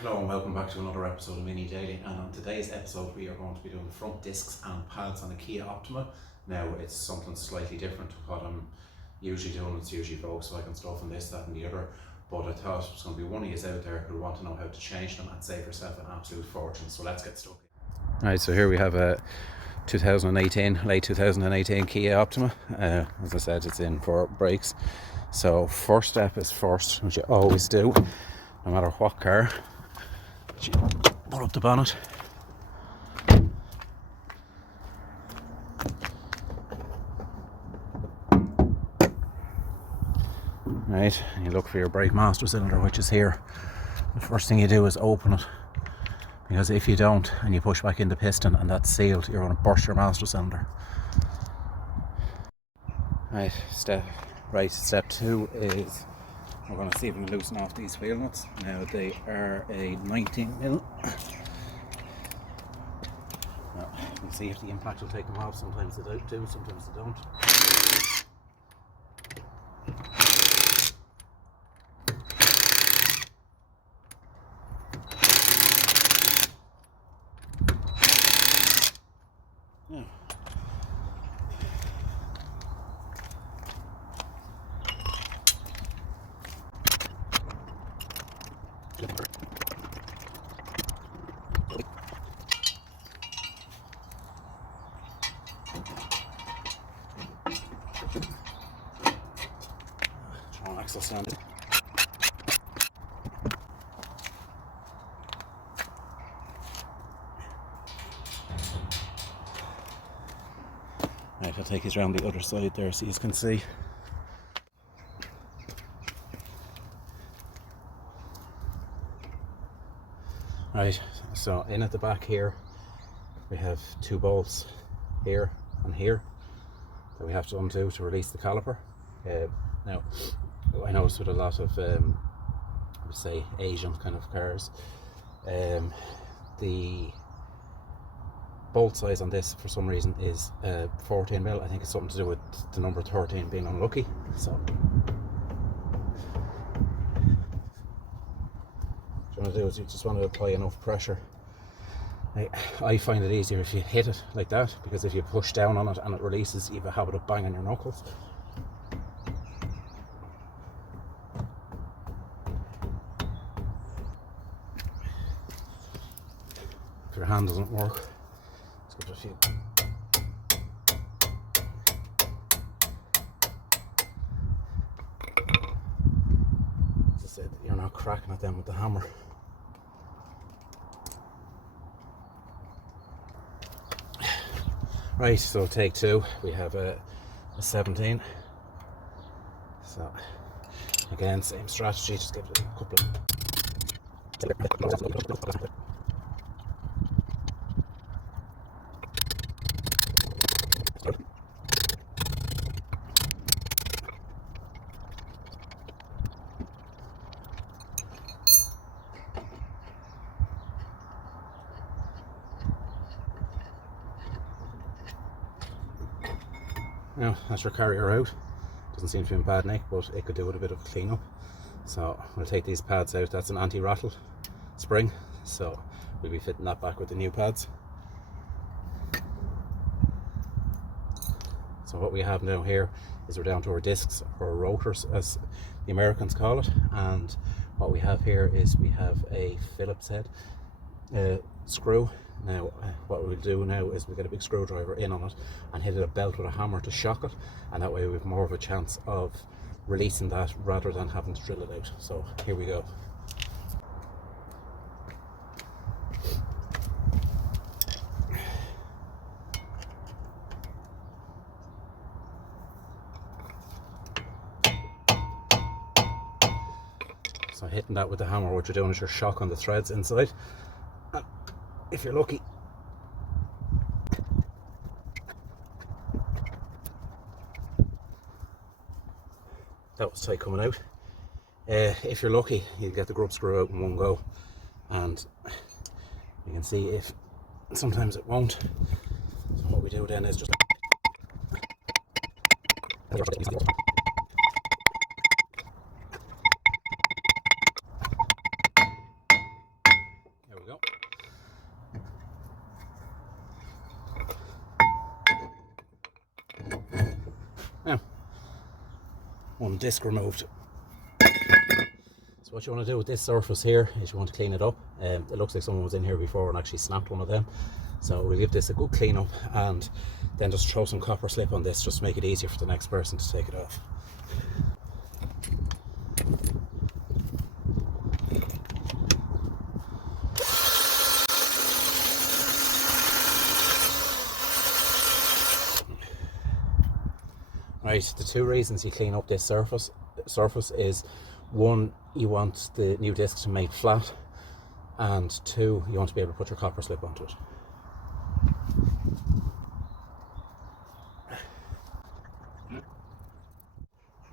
Hello and welcome back to another episode of Mini Daily, and on today's episode we are going to be doing the front discs and pads on a Kia Optima. Now it's something slightly different to what I'm usually doing. It's usually Volkswagen stuff and this, that and the other, but I thought there's going to be one of you out there who want to know how to change them and save yourself an absolute fortune, so let's get stuck. Alright, so here we have a 2018, late 2018 Kia Optima. As I said, it's in for brakes. So first step is first, which you always do, no matter what car. Pull up the bonnet. Right, and you look for your brake master cylinder, which is here. The first thing you do is open it, because if you don't and you push back in the piston and that's sealed, you're going to burst your master cylinder. Step two is we're going to see if we can loosen off these wheel nuts. Now they are a 19mm. Now, you can see if the impact will take them off. Sometimes they do, sometimes they don't. Yeah. Axle standing. Right, I'll take you around the other side there so you can see. Right, so in at the back here we have two bolts here and here that we have to undo to release the caliper. Now I noticed with a lot of say Asian kind of cars, the bolt size on this for some reason is 14mm. I think it's something to do with the number 13 being unlucky. So what you want to do is you just want to apply enough pressure. I find it easier if you hit it like that, because if you push down on it and it releases, you have a habit of banging your knuckles. If your hand doesn't work, let's give it a few. As I said, you're not cracking at them with the hammer. Right, so take two. We have a 17. So again, same strategy. Just give it a couple of. Now that's your carrier out. Doesn't seem to be in bad nick, but it could do with a bit of cleanup. So we'll take these pads out. That's an anti-rattle spring, so we'll be fitting that back with the new pads. So what we have now here is we're down to our discs, or rotors as the Americans call it, and what we have here is we have a Phillips head screw. Now what we'll do now is we'll get a big screwdriver in on it and hit it a belt with a hammer to shock it, and that way we have more of a chance of releasing that rather than having to drill it out. So here we go. So hitting that with the hammer, what you're doing is you're shocking the threads inside. If you're lucky, that was tight coming out. If you're lucky, you'll get the grub screw out in one go, and you can see if sometimes it won't. So what we do then is just one disc removed. So what you want to do with this surface here is you want to clean it up. It looks like someone was in here before and actually snapped one of them. So we'll give this a good clean up and then just throw some copper slip on this just to make it easier for the next person to take it off. Right, the two reasons you clean up this surface is, one, you want the new disc to make flat, and two, you want to be able to put your copper slip onto it.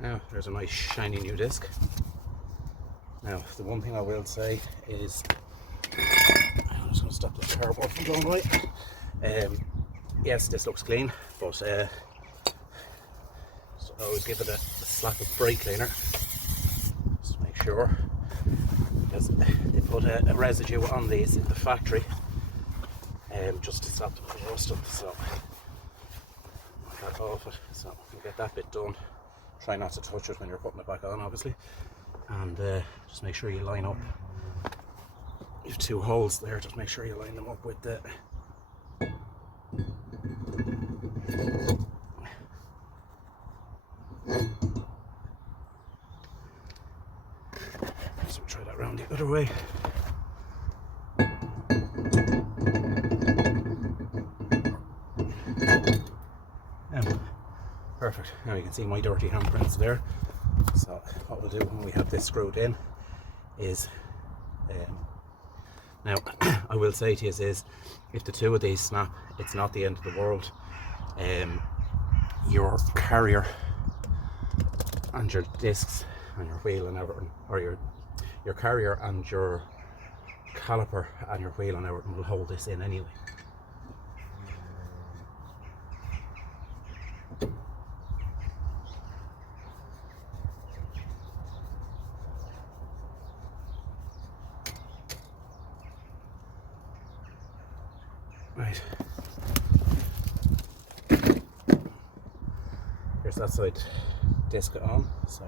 Now there's a nice shiny new disc. Now the one thing I will say is, I'm just going to stop the cardboard from going right. Yes, this looks clean, but so always give it a slap of brake cleaner just to make sure, because they put a residue on these in the factory just to stop them from rusting. So that off it, so you get that bit done. Try not to touch it when you're putting it back on, obviously, and just make sure you line up. You have two holes there, just make sure you line them up with the so try that round the other way. Perfect. Now you can see my dirty handprints there. So what we'll do when we have this screwed in is, now I will say to you is, if the two of these snap, it's not the end of the world. Your carrier and your discs and your wheel and everything, or your carrier and your caliper and your wheel and everything will hold this in anyway. Right, here's that side disc on, so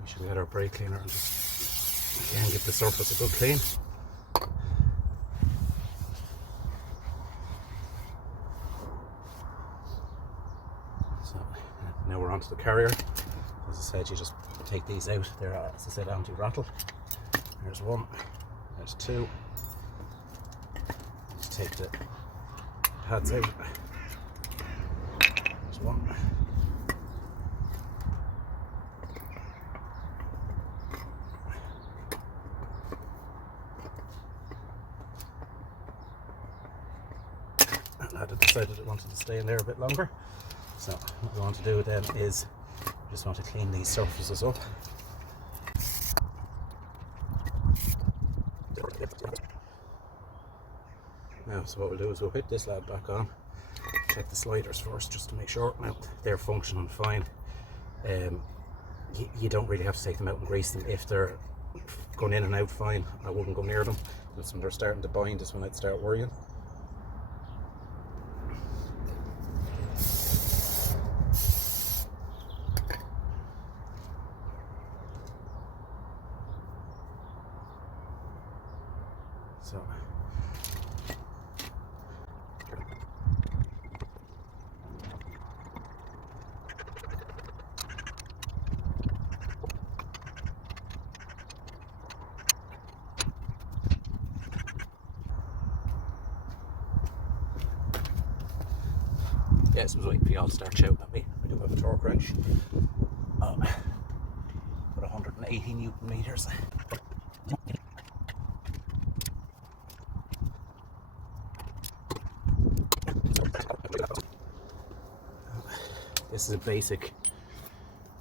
we should get our brake cleaner and just again give the surface a good clean. So now we're onto the carrier. As I said, you just take these out. They're, as I said, anti-rattle. There's one, there's two. Take the pads out. There's one. And I decided I wanted to stay in there a bit longer. So what we want to do then is just want to clean these surfaces up. Now, so what we'll do is we'll put this lad back on, check the sliders first just to make sure. Now, they're functioning fine. You don't really have to take them out and grease them. If they're going in and out fine, I wouldn't go near them. That's when they're starting to bind, is when I'd start worrying. So yes, I was waiting for you all to start shouting at me. I do have a torque wrench. About 180 Newton meters. This is a basic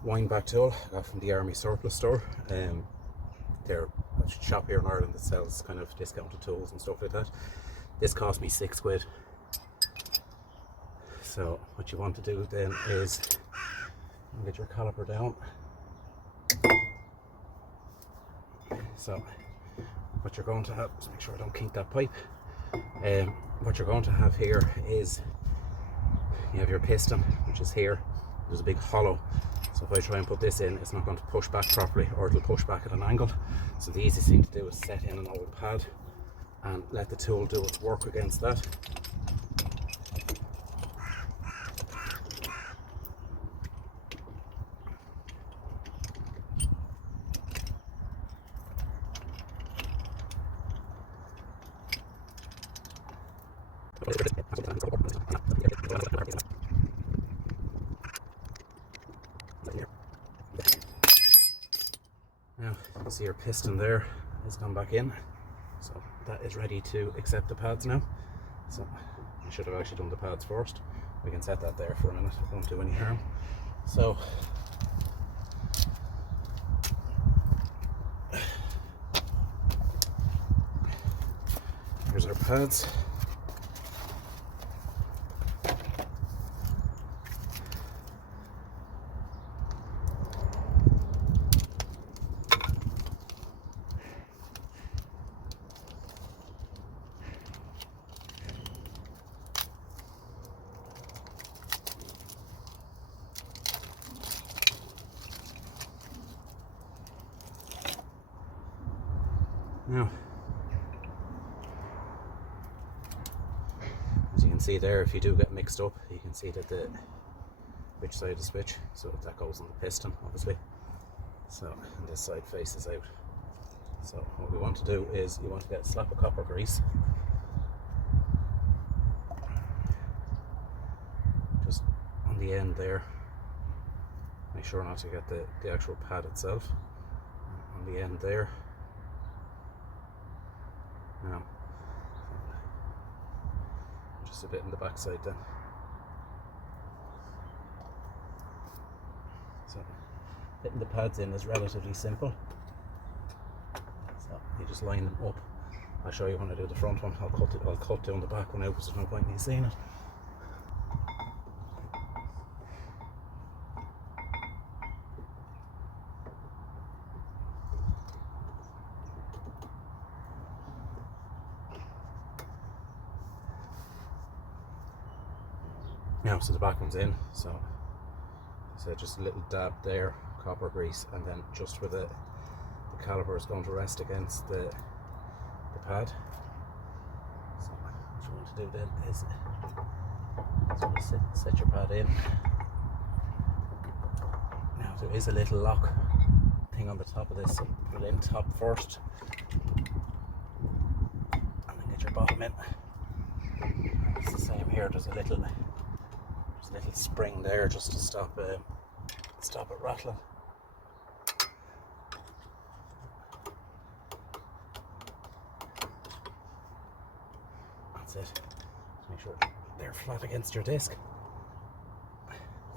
wind back tool I got from the Army surplus store. They're a shop here in Ireland that sells kind of discounted tools and stuff like that. This cost me £6. So what you want to do then is get your caliper down. So what you're going to have, just make sure I don't kink that pipe. What you're going to have here is you have your piston, which is here. There's a big hollow, So if I try and put this in, it's not going to push back properly, or it'll push back at an angle. So the easiest thing to do is set in an old pad and let the tool do its work against that. Now you see your piston there has gone back in, so that is ready to accept the pads now. So I should have actually done the pads first. We can set that there for a minute, it won't do any harm. So here's our pads. Now, as you can see there, if you do get mixed up, you can see that which side is which, so that goes on the piston obviously. So and this side faces out. So what we want to do is you want to get a slap of copper grease, just on the end there. Make sure not to get the actual pad itself on the end there. Now, just a bit in the back side then. So, hitting the pads in is relatively simple. So, you just line them up. I'll show you when I do the front one. I'll cut down the back one out because there's no point in you seeing it. Now, so the back one's in, so just a little dab there, copper grease, and then just where the caliper is going to rest against the pad. So what you want to do then is sort of set your pad in. Now there is a little lock thing on the top of this, so put it in top first, and then get your bottom in. It's the same here, there's a little spring there just to stop it rattling. That's it. Just make sure they're flat against your disc.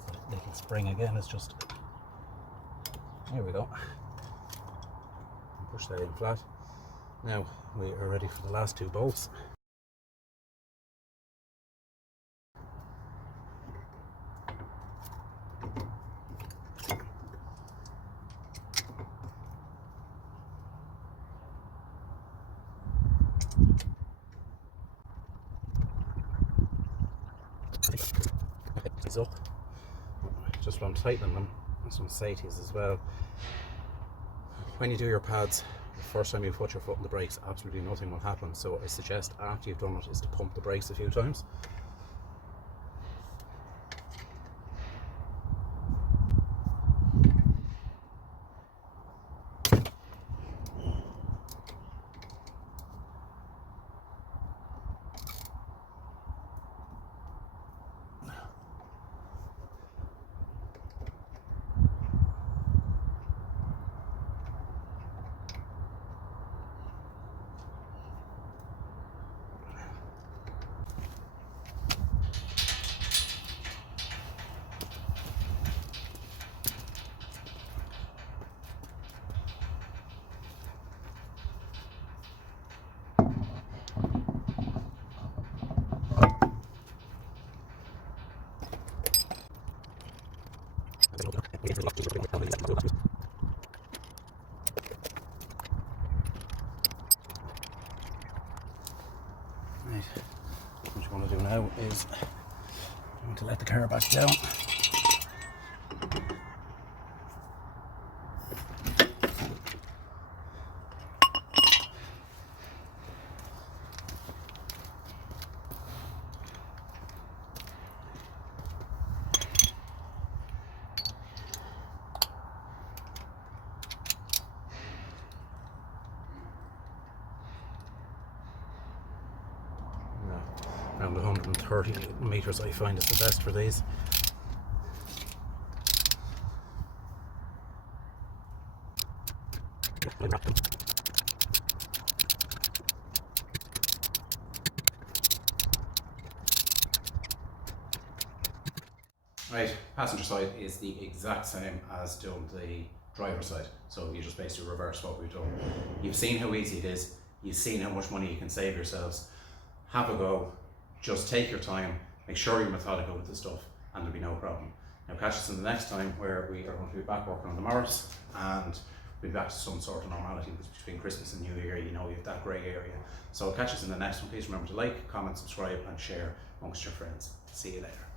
So the little spring again is just, here we go. Push that in flat. Now we are ready for the last two bolts. These up. Just when I'm tightening them, I just want to say to you as well, when you do your pads, the first time you put your foot on the brakes, absolutely nothing will happen. So I suggest after you've done it is to pump the brakes a few times. Right, what you want to do now is you want to let the car back down. 30 meters I find is the best for these. Right, passenger side is the exact same as doing the driver side. So you just basically reverse what we've done. You've seen how easy it is. You've seen how much money you can save yourselves. Have a go. Just take your time. Make sure you're methodical with the stuff and there'll be no problem. Now catch us in the next time where we are going to be back working on the Morris and we'll be back to some sort of normality between Christmas and New Year. You know, you have that grey area. So catch us in the next one. Please remember to like, comment, subscribe and share amongst your friends. See you later.